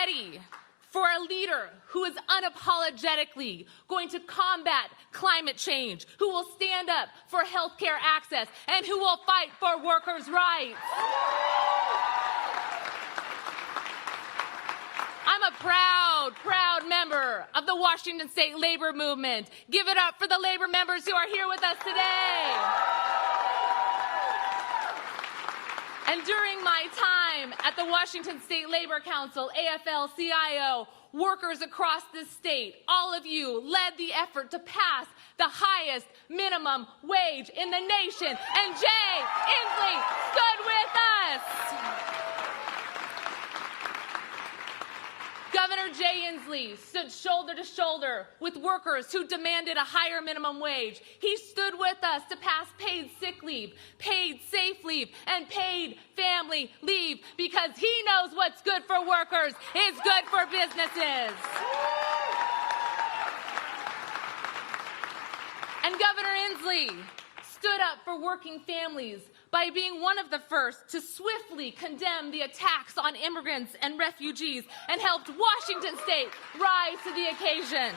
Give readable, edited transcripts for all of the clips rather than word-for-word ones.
ready for a leader who is unapologetically going to combat climate change, who will stand up for healthcare access, and who will fight for workers' rights. I'm a proud member of the Washington State Labor Movement. Give it up for the labor members who are here with us today. And during my time at the Washington State Labor Council, AFL-CIO, workers across this state, all of you led the effort to pass the highest minimum wage in the nation, and Jay Inslee stood with us. Governor Jay Inslee stood shoulder to shoulder with workers who demanded a higher minimum wage. He stood with us to pass paid sick leave, paid safe leave, and paid family leave because he knows what's good for workers is good for businesses. And Governor Inslee stood up for working families by being one of the first to swiftly condemn the attacks on immigrants and refugees and helped Washington State rise to the occasion.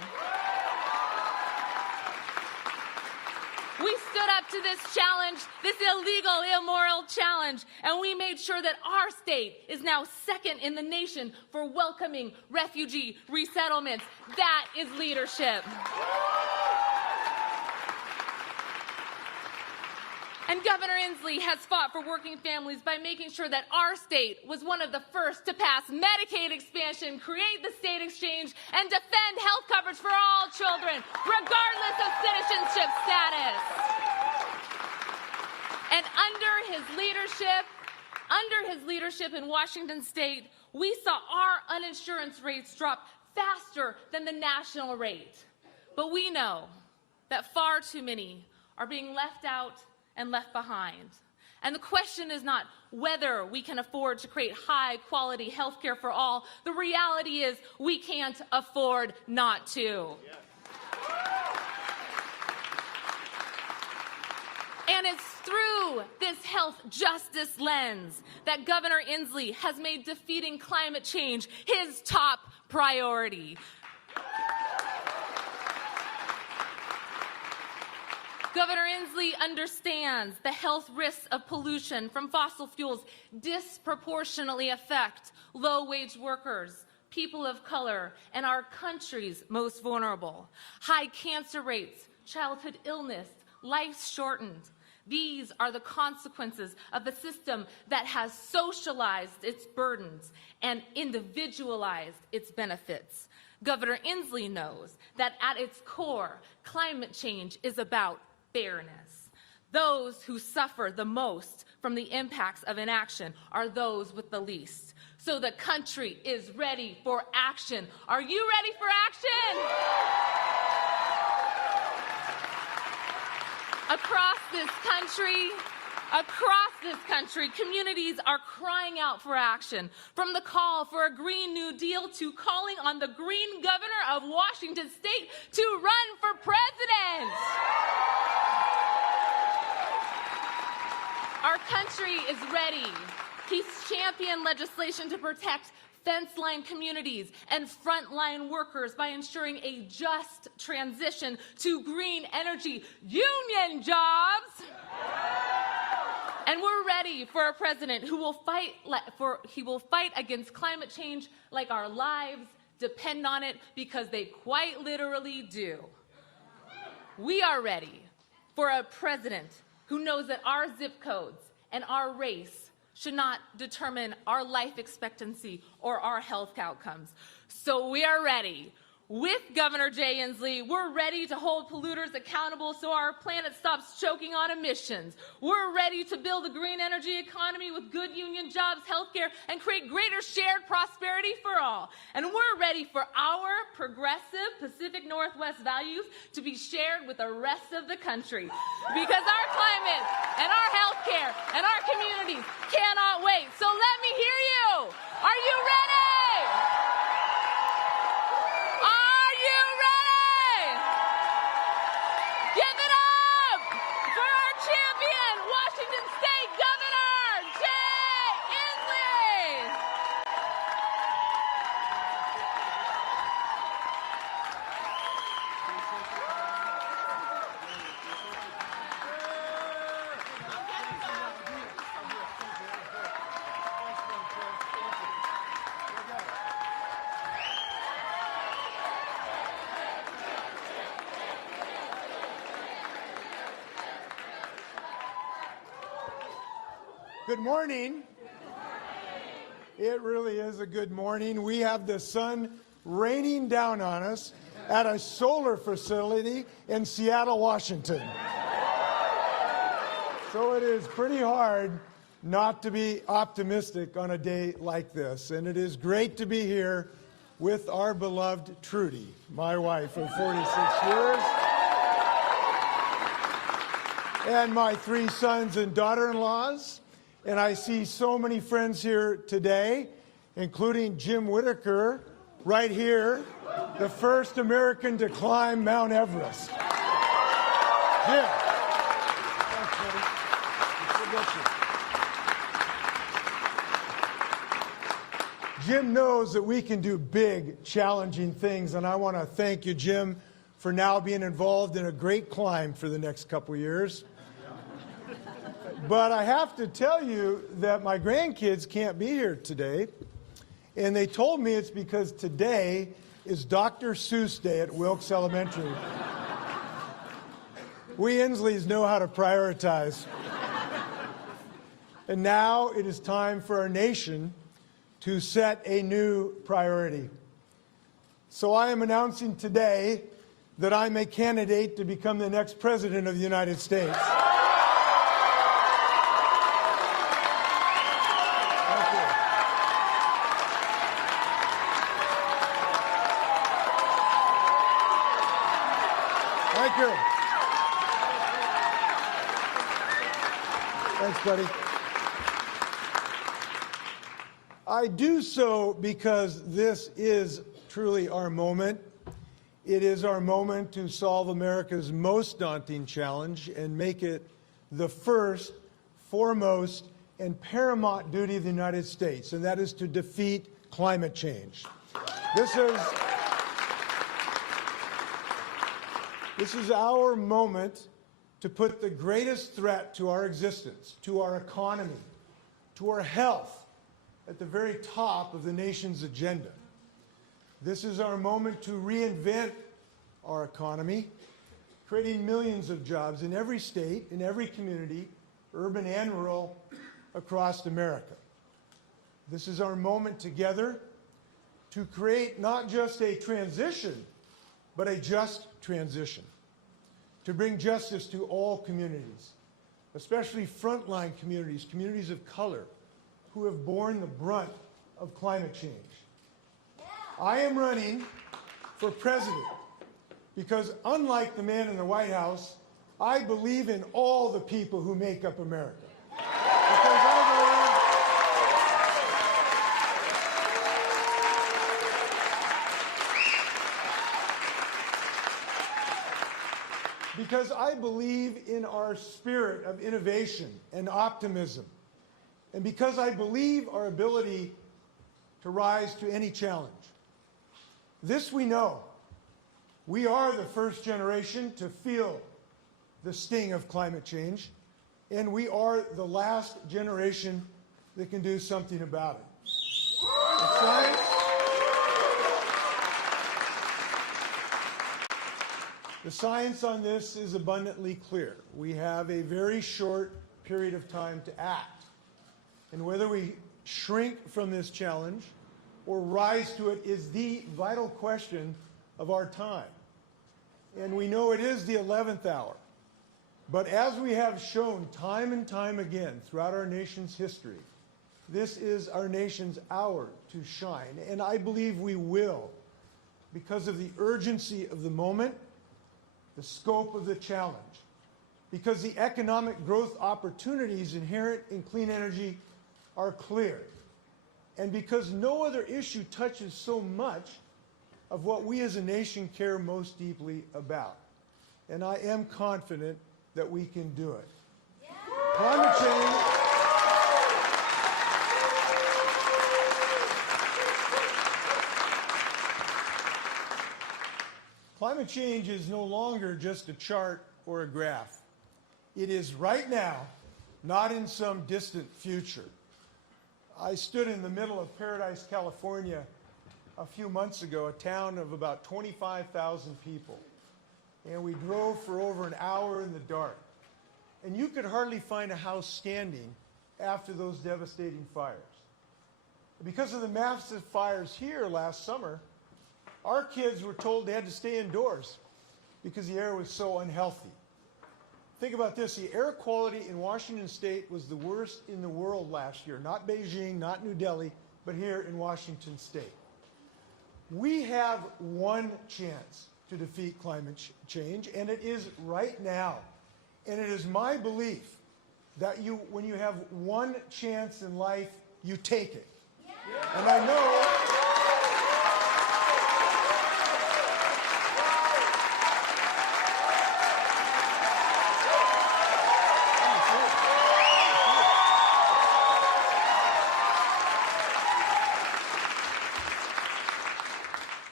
We stood up to this challenge, this illegal, immoral challenge, and we made sure that our state is now second in the nation for welcoming refugee resettlements. That is leadership. And Governor Inslee has fought for working families by making sure that our state was one of the first to pass Medicaid expansion, create the state exchange, and defend health coverage for all children, regardless of citizenship status. And under his leadership in Washington State, we saw our uninsurance rates drop faster than the national rate. But we know that far too many are being left out and left behind. And the question is not whether we can afford to create high-quality health care for all. The reality is we can't afford not to. Yes. And it's through this health justice lens that Governor Inslee has made defeating climate change his top priority. Governor Inslee understands the health risks of pollution from fossil fuels disproportionately affect low-wage workers, people of color, and our country's most vulnerable. High cancer rates, childhood illness, life shortened. These are the consequences of a system that has socialized its burdens and individualized its benefits. Governor Inslee knows that at its core, climate change is about fairness. Those who suffer the most from the impacts of inaction are those with the least. So the country is ready for action. Are you ready for action? Across this country, communities are crying out for action. From the call for a Green New Deal to calling on the Green Governor of Washington State to run for president. Our country is ready. He's championed legislation to protect fence-line communities and frontline workers by ensuring a just transition to green energy union jobs. And we're ready for a president who will fight against climate change like our lives depend on it, because they quite literally do. We are ready for a president who knows that our zip codes and our race should not determine our life expectancy or our health outcomes. So we are ready. With Governor Jay Inslee, we're ready to hold polluters accountable so our planet stops choking on emissions. We're ready to build a green energy economy with good union jobs, healthcare, and create greater shared prosperity for all. And we're ready for our progressive Pacific Northwest values to be shared with the rest of the country. Because our climate and our healthcare and our communities cannot wait. So let me hear you. Are you ready? Good morning. It really is a good morning. We have the sun raining down on us at a solar facility in Seattle, Washington. So it is pretty hard not to be optimistic on a day like this. And it is great to be here with our beloved Trudy, my wife of 46 years, and my 3 sons and daughter-in-laws. And I see so many friends here today, including Jim Whitaker, right here, the first American to climb Mount Everest. Jim. Thanks, buddy. Jim knows that we can do big, challenging things, and I want to thank you, Jim, for now being involved in a great climb for the next couple years. But I have to tell you that my grandkids can't be here today. And they told me it's because today is Dr. Seuss Day at Wilkes Elementary. We Inslees know how to prioritize. And now it is time for our nation to set a new priority. So I am announcing today that I'm a candidate to become the next president of the United States. Thank you. Thanks, buddy. I do so because this is truly our moment. It is our moment to solve America's most daunting challenge and make it the first, foremost, and paramount duty of the United States, and that is to defeat climate change. This is our moment to put the greatest threat to our existence, to our economy, to our health, at the very top of the nation's agenda. This is our moment to reinvent our economy, creating millions of jobs in every state, in every community, urban and rural, across America. This is our moment together to create not just a transition, but a just transition, to bring justice to all communities, especially frontline communities, communities of color, who have borne the brunt of climate change. I am running for president because, unlike the man in the White House, I believe in all the people who make up America. Because I believe in our spirit of innovation and optimism. And because I believe our ability to rise to any challenge. This we know. We are the first generation to feel the sting of climate change, and we are the last generation that can do something about it. The science on this is abundantly clear. We have a very short period of time to act. And whether we shrink from this challenge or rise to it is the vital question of our time. And we know it is the 11th hour. But as we have shown time and time again throughout our nation's history, this is our nation's hour to shine. And I believe we will, because of the urgency of the moment, the scope of the challenge, because the economic growth opportunities inherent in clean energy are clear, and because no other issue touches so much of what we as a nation care most deeply about. And I am confident that we can do it. Yeah. Climate change is no longer just a chart or a graph. It is right now, not in some distant future. I stood in the middle of Paradise, California a few months ago, a town of about 25,000 people. And we drove for over an hour in the dark. And you could hardly find a house standing after those devastating fires. Because of the massive fires here last summer, our kids were told they had to stay indoors because the air was so unhealthy. Think about this, the air quality in Washington State was the worst in the world last year. Not Beijing, not New Delhi, but here in Washington State. We have one chance to defeat climate change, and it is right now. And it is my belief that when you have one chance in life, you take it. Yeah. And I know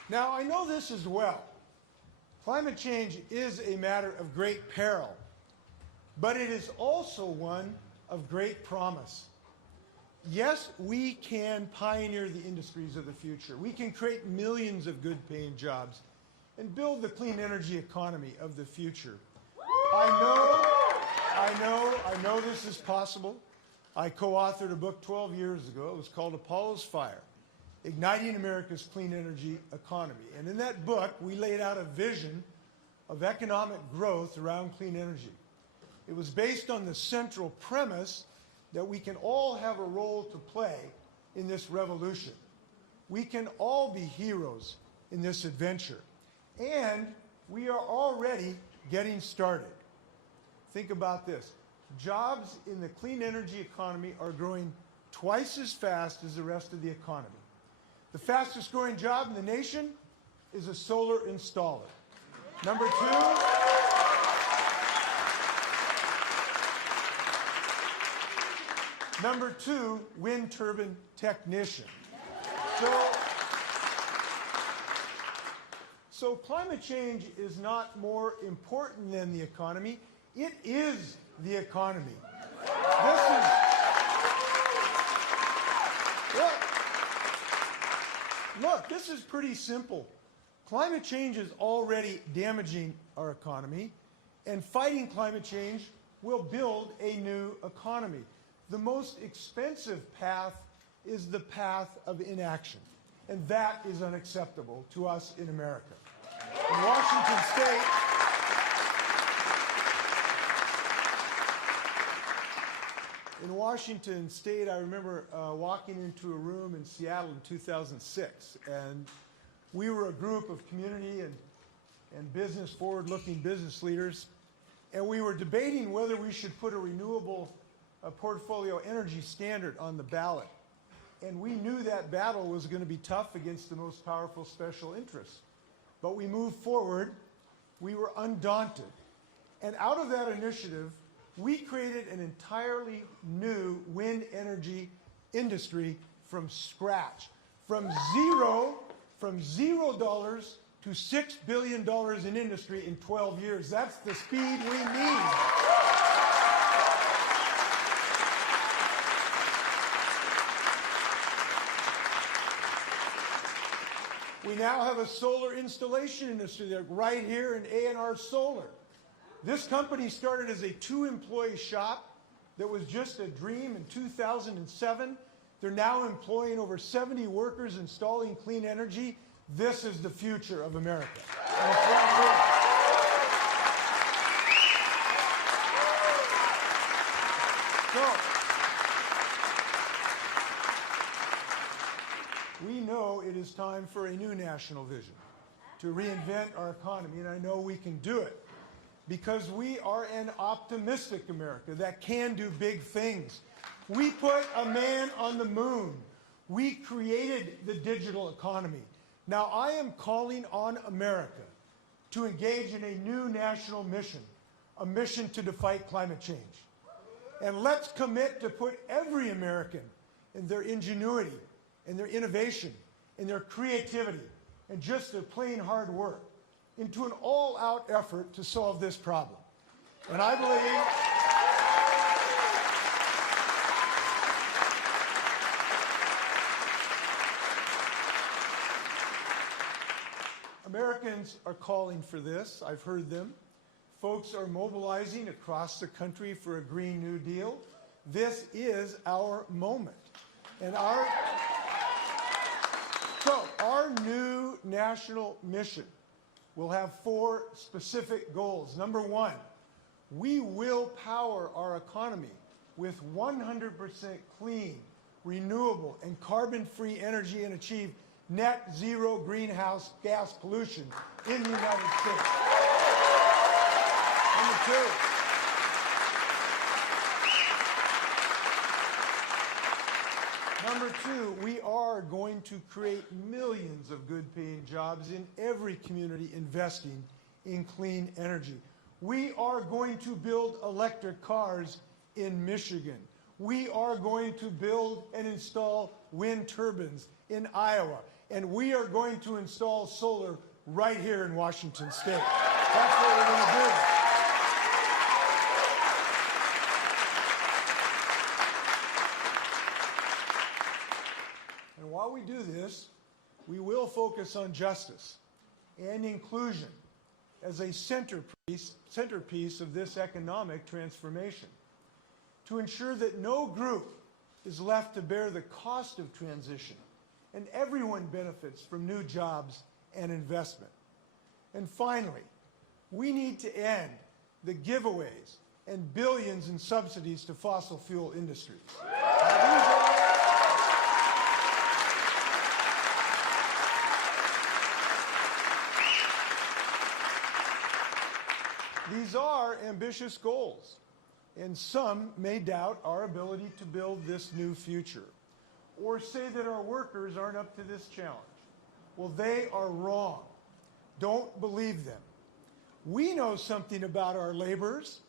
now, I know this as well. Climate change is a matter of great peril, but it is also one of great promise. Yes, we can pioneer the industries of the future. We can create millions of good-paying jobs and build the clean energy economy of the future. I know this is possible. I co-authored a book 12 years ago. It was called Apollo's Fire, Igniting America's Clean Energy Economy. And in that book, we laid out a vision of economic growth around clean energy. It was based on the central premise that we can all have a role to play in this revolution. We can all be heroes in this adventure. And we are already getting started. Think about this. Jobs in the clean energy economy are growing twice as fast as the rest of the economy. The fastest growing job in the nation is a solar installer. Number two, wind turbine technician. So climate change is not more important than the economy. It is the economy. Look, this is pretty simple. Climate change is already damaging our economy, and fighting climate change will build a new economy. The most expensive path is the path of inaction, and that is unacceptable to us in America. In Washington State, I remember walking into a room in Seattle in 2006, and we were a group of community and business, forward-looking business leaders, and we were debating whether we should put a renewable portfolio energy standard on the ballot. And we knew that battle was going to be tough against the most powerful special interests. But we moved forward. We were undaunted. And out of that initiative, we created an entirely new wind energy industry from scratch. From $0 to $6 billion in industry in 12 years. That's the speed we need. We now have a solar installation industry right here in A&R Solar. This company started as a 2-employee shop that was just a dream in 2007. They're now employing over 70 workers installing clean energy. This is the future of America. And it's right here. We know it is time for a new national vision to reinvent our economy, and I know we can do it because we are an optimistic America that can do big things. We put a man on the moon. We created the digital economy. Now I am calling on America to engage in a new national mission, a mission to fight climate change. And let's commit to put every American in their ingenuity, and their innovation, and their creativity, and just their plain hard work into an all-out effort to solve this problem. And I believe Americans are calling for this. I've heard them. Folks are mobilizing across the country for a Green New Deal. This is our moment. And our new national mission will have 4 specific goals. Number 1, we will power our economy with 100% clean, renewable, and carbon-free energy and achieve net zero greenhouse gas pollution in the United States. Number 2, we are going to create millions of good-paying jobs in every community investing in clean energy. We are going to build electric cars in Michigan. We are going to build and install wind turbines in Iowa. And we are going to install solar right here in Washington State. That's what we're going to do. And while we do this, we will focus on justice and inclusion as a centerpiece of this economic transformation, to ensure that no group is left to bear the cost of transition, and everyone benefits from new jobs and investment. And finally, we need to end the giveaways and billions in subsidies to fossil fuel industries. These are ambitious goals, and some may doubt our ability to build this new future, or say that our workers aren't up to this challenge. Well, they are wrong. Don't believe them. We know something about our laborers,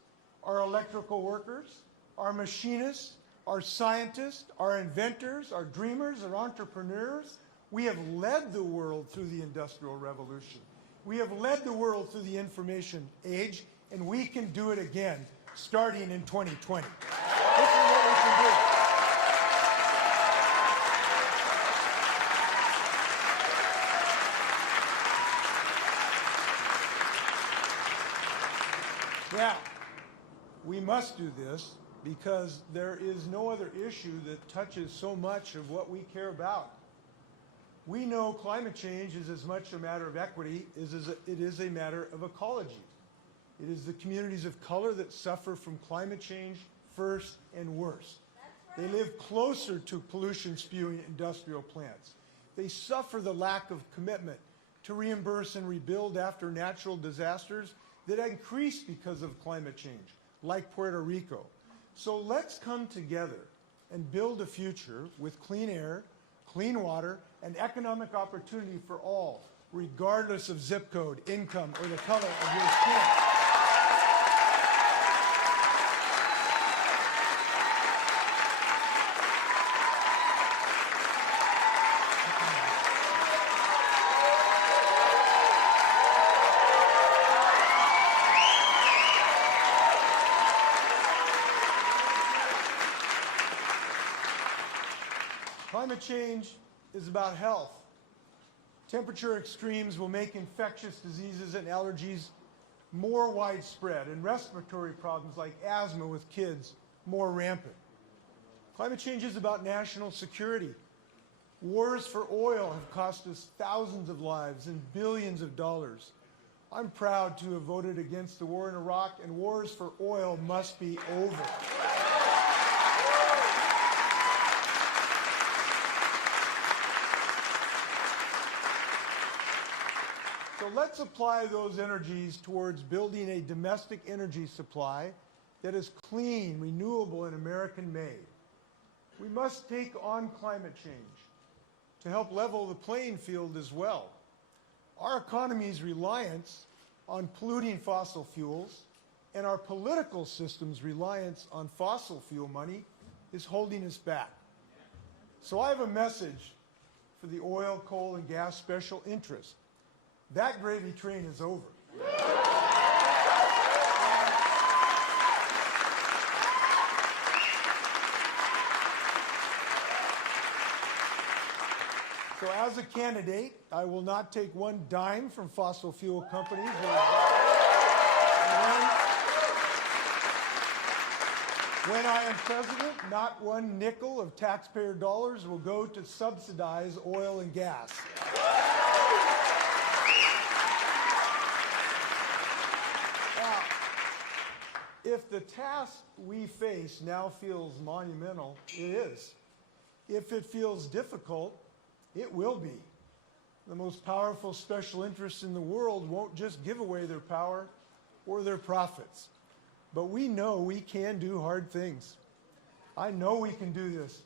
our electrical workers, our machinists, our scientists, our inventors, our dreamers, our entrepreneurs. We have led the world through the Industrial Revolution. We have led the world through the information age, and we can do it again, starting in 2020. This is what we can do. Now, we must do this because there is no other issue that touches so much of what we care about. We know climate change is as much a matter of equity as it is a matter of ecology. It is the communities of color that suffer from climate change first and worst. They live closer to pollution-spewing industrial plants. They suffer the lack of commitment to reimburse and rebuild after natural disasters that increase because of climate change, like Puerto Rico. So let's come together and build a future with clean air, clean water, and economic opportunity for all, regardless of zip code, income, or the color of your skin. Climate change is about health. Temperature extremes will make infectious diseases and allergies more widespread, and respiratory problems like asthma with kids more rampant. Climate change is about national security. Wars for oil have cost us thousands of lives and billions of dollars. I'm proud to have voted against the war in Iraq, and wars for oil must be over. So let's apply those energies towards building a domestic energy supply that is clean, renewable, and American-made. We must take on climate change to help level the playing field as well. Our economy's reliance on polluting fossil fuels and our political system's reliance on fossil fuel money is holding us back. So I have a message for the oil, coal, and gas special interest. That gravy train is over. So as a candidate, I will not take one dime from fossil fuel companies. When I am president, not one nickel of taxpayer dollars will go to subsidize oil and gas. Now, if the task we face now feels monumental, it is. If it feels difficult, it will be. The most powerful special interests in the world won't just give away their power or their profits. But we know we can do hard things. I know we can do this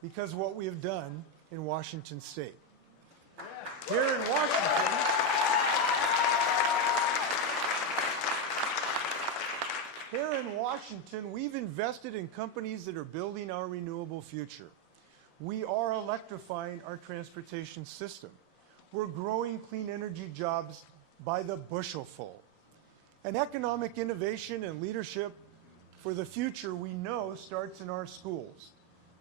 because of what we have done in Washington State. Here in Washington, we've invested in companies that are building our renewable future. We are electrifying our transportation system. We're growing clean energy jobs by the bushelful. And economic innovation and leadership for the future, we know, starts in our schools.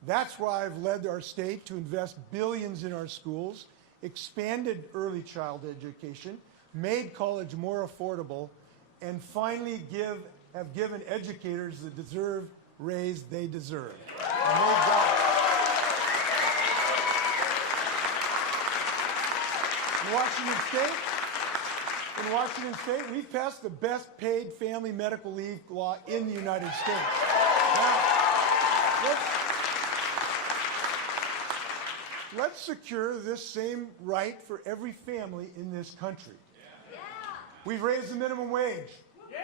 That's why I've led our state to invest billions in our schools, expanded early child education, made college more affordable, and finally have given educators the raise they deserve. And they've got it. In Washington State, we've passed the best paid family medical leave law in the United States. Now, let's secure this same right for every family in this country. Yeah. We've raised the minimum wage. Yeah.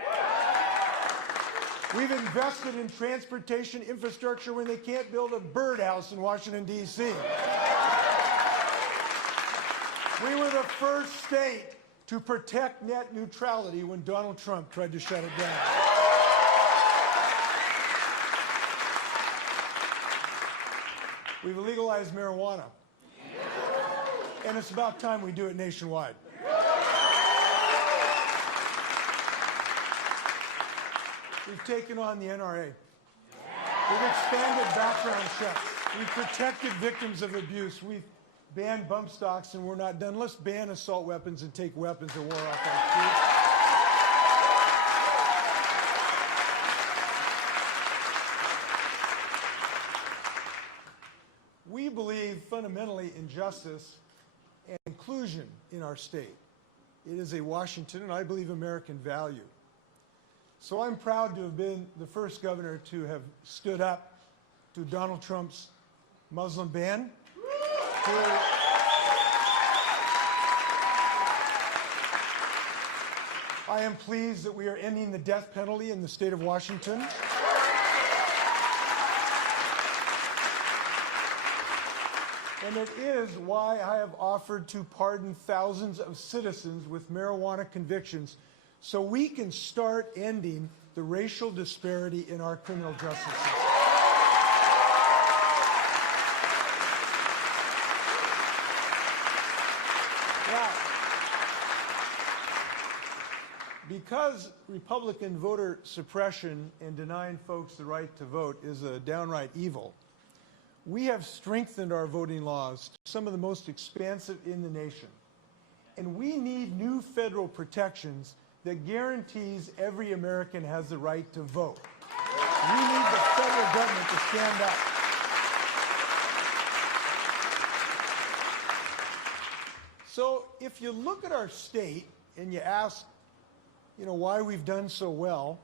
We've invested in transportation infrastructure when they can't build a birdhouse in Washington, D.C. We were the first state to protect net neutrality when Donald Trump tried to shut it down. We've legalized marijuana. And it's about time we do it nationwide. We've taken on the NRA. We've expanded background checks. We've protected victims of abuse. We've banned bump stocks, and we're not done. Let's ban assault weapons and take weapons of war off our streets. We believe fundamentally in justice and inclusion in our state. It is a Washington, and I believe, American value. So I'm proud to have been the first governor to have stood up to Donald Trump's Muslim ban. I am pleased that we are ending the death penalty in the state of Washington. And it is why I have offered to pardon thousands of citizens with marijuana convictions so we can start ending the racial disparity in our criminal justice system. Now, because Republican voter suppression and denying folks the right to vote is a downright evil, we have strengthened our voting laws to some of the most expansive in the nation. And we need new federal protections that guarantees every American has the right to vote. We need the federal government to stand up. So if you look at our state and you ask, why we've done so well,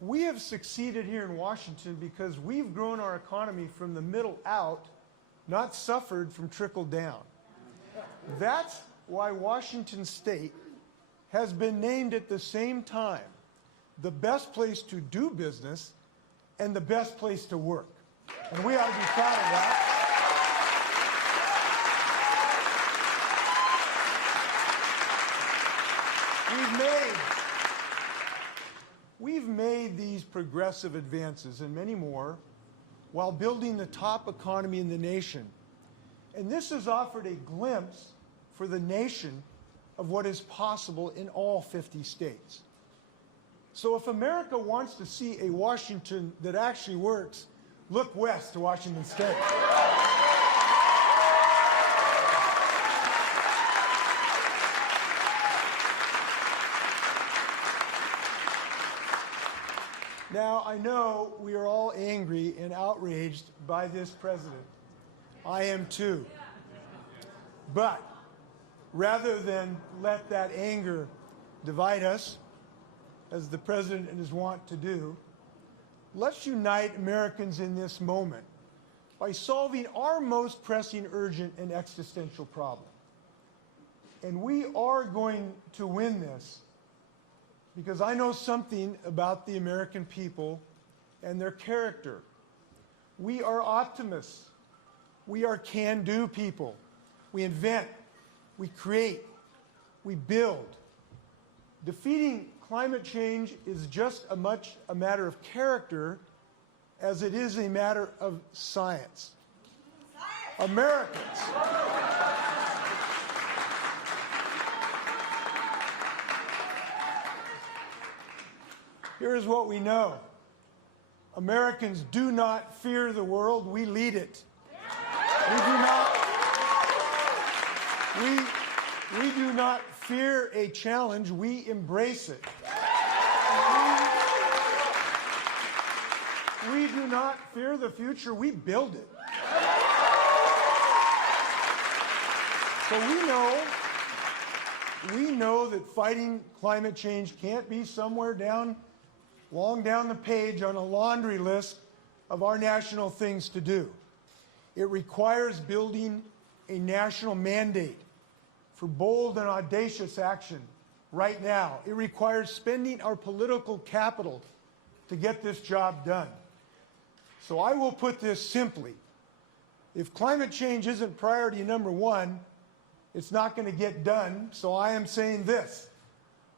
we have succeeded here in Washington because we've grown our economy from the middle out, not suffered from trickle down. That's why Washington State has been named at the same time the best place to do business and the best place to work. And we ought to be proud of that. We've made these progressive advances and many more while building the top economy in the nation. And this has offered a glimpse for the nation of what is possible in all 50 states. So if America wants to see a Washington that actually works, look west to Washington State. Now, I know we are all angry and outraged by this president. I am too. But rather than let that anger divide us, as the president is wont to do, let's unite Americans in this moment by solving our most pressing, urgent, and existential problem. And we are going to win this because I know something about the American people and their character. We are optimists. We are can-do people. We invent, we create, we build. Defeating climate change is just as much a matter of character as it is a matter of science. Americans. Here's what we know. Americans do not fear the world, we lead it. We do not fear a challenge, we embrace it. We do not fear the future, we build it. So we know that fighting climate change can't be somewhere long down the page on a laundry list of our national things to do. It requires building a national mandate for bold and audacious action right now. It requires spending our political capital to get this job done. So I will put this simply. If climate change isn't priority number one, it's not going to get done. So I am saying this.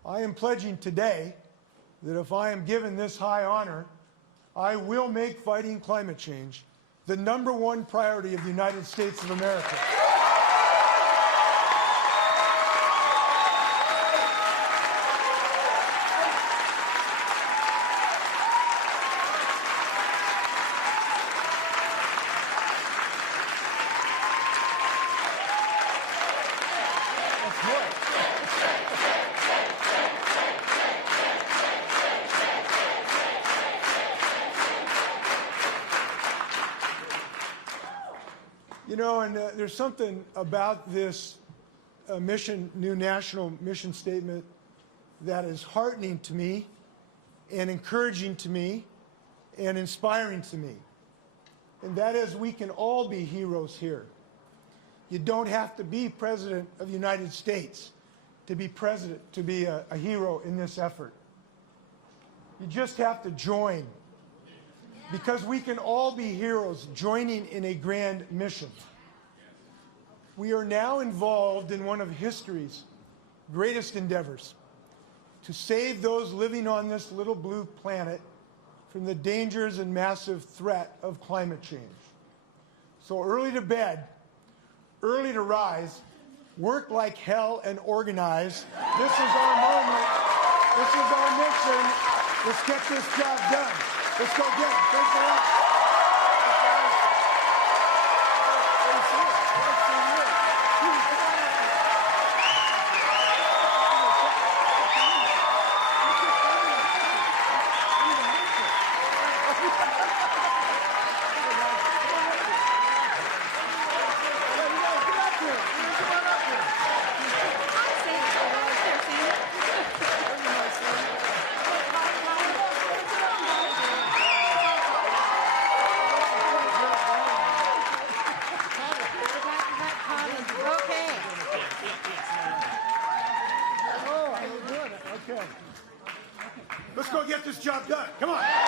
I am pledging today that if I am given this high honor, I will make fighting climate change the number one priority of the United States of America. You know, and there's something about this new national mission statement that is heartening to me and encouraging to me and inspiring to me. And that is we can all be heroes here. You don't have to be President of the United States to be a hero in this effort. You just have to join. Because we can all be heroes joining in a grand mission. We are now involved in one of history's greatest endeavors to save those living on this little blue planet from the dangers and massive threat of climate change. So early to bed, early to rise, work like hell and organize. This is our moment. This is our mission. Let's get this job done. Let's go get it. Thanks a lot. Let's go get this job done. Come on.